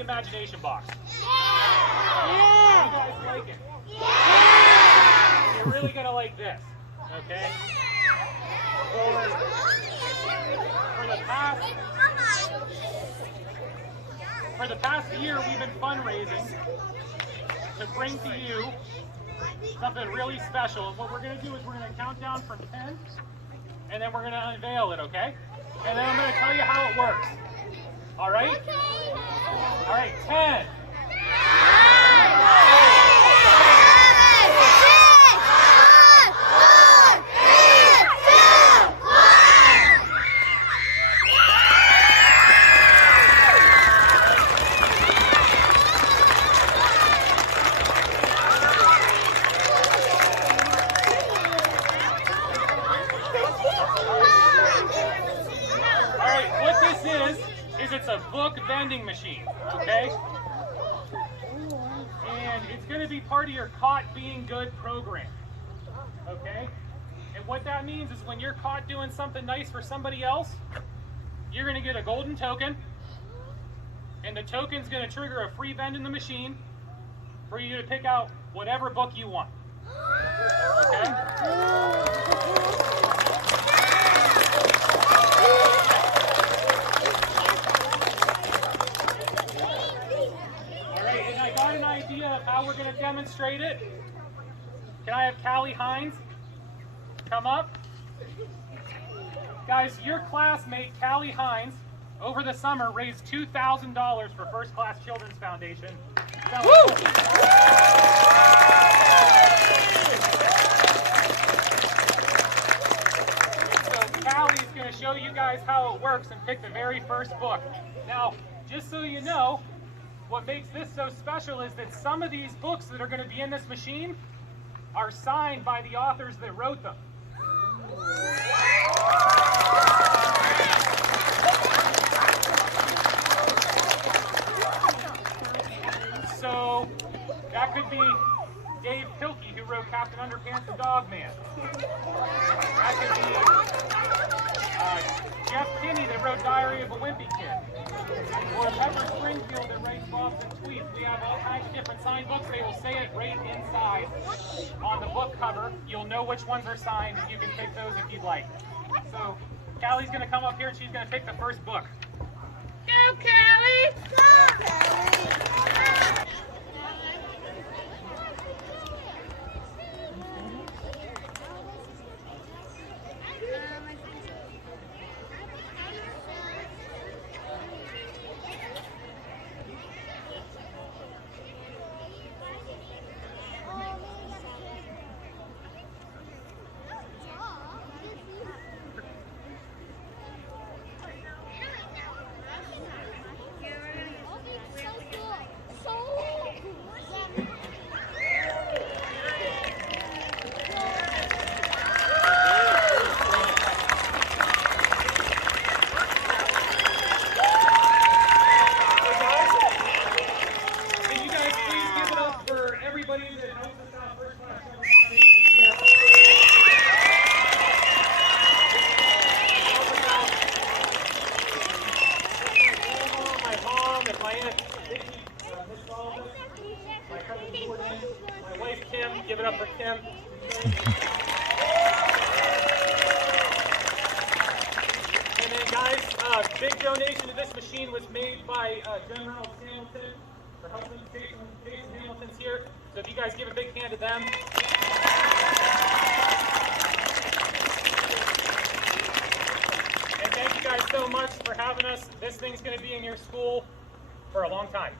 the imagination box? Yeah! You guys like it? Yeah! You're really gonna like this, okay? For the past year, we've been fundraising to bring to you something really special. And what we're gonna do is we're gonna count down from 10, and then we're gonna unveil it, okay? And then I'm gonna tell you how it works. All right? All right, 10. It's a book vending machine, okay? And it's going to be part of your Caught Being Good program, okay? And what that means is when you're caught doing something nice for somebody else, you're going to get a golden token, and the token's going to trigger a free vend in the machine for you to pick out whatever book you want, okay? Of how we're going to demonstrate it. Can I have Callie Hines come up? Guys, your classmate Callie Hines over the summer raised $2,000 for First Class Children's Foundation. So Callie's going to show you guys how it works and pick the very first book. Now, just so you know, what makes this so special is that some of these books that are going to be in this machine are signed by the authors that wrote them. So that could be Dave Pilkey, who wrote Captain Underpants and Dog Man. That could be Jeff Kinney that wrote Diary of a Wimpy Kid. Or Pepper Springfield that writes Bob's and Tweets. We have all kinds of different signed books. They will say it right inside on the book cover. You'll know which ones are signed, and you can pick those if you'd like. So Callie's going to come up here and she's going to pick the first book. Go, Callie! Go, Callie! Give it up for Kim. And then guys, big donation to this machine was made by General Hamilton for helping Jason Hamilton's here. So if you guys give a big hand to them. And thank you guys so much for having us. This thing's going to be in your school for a long time.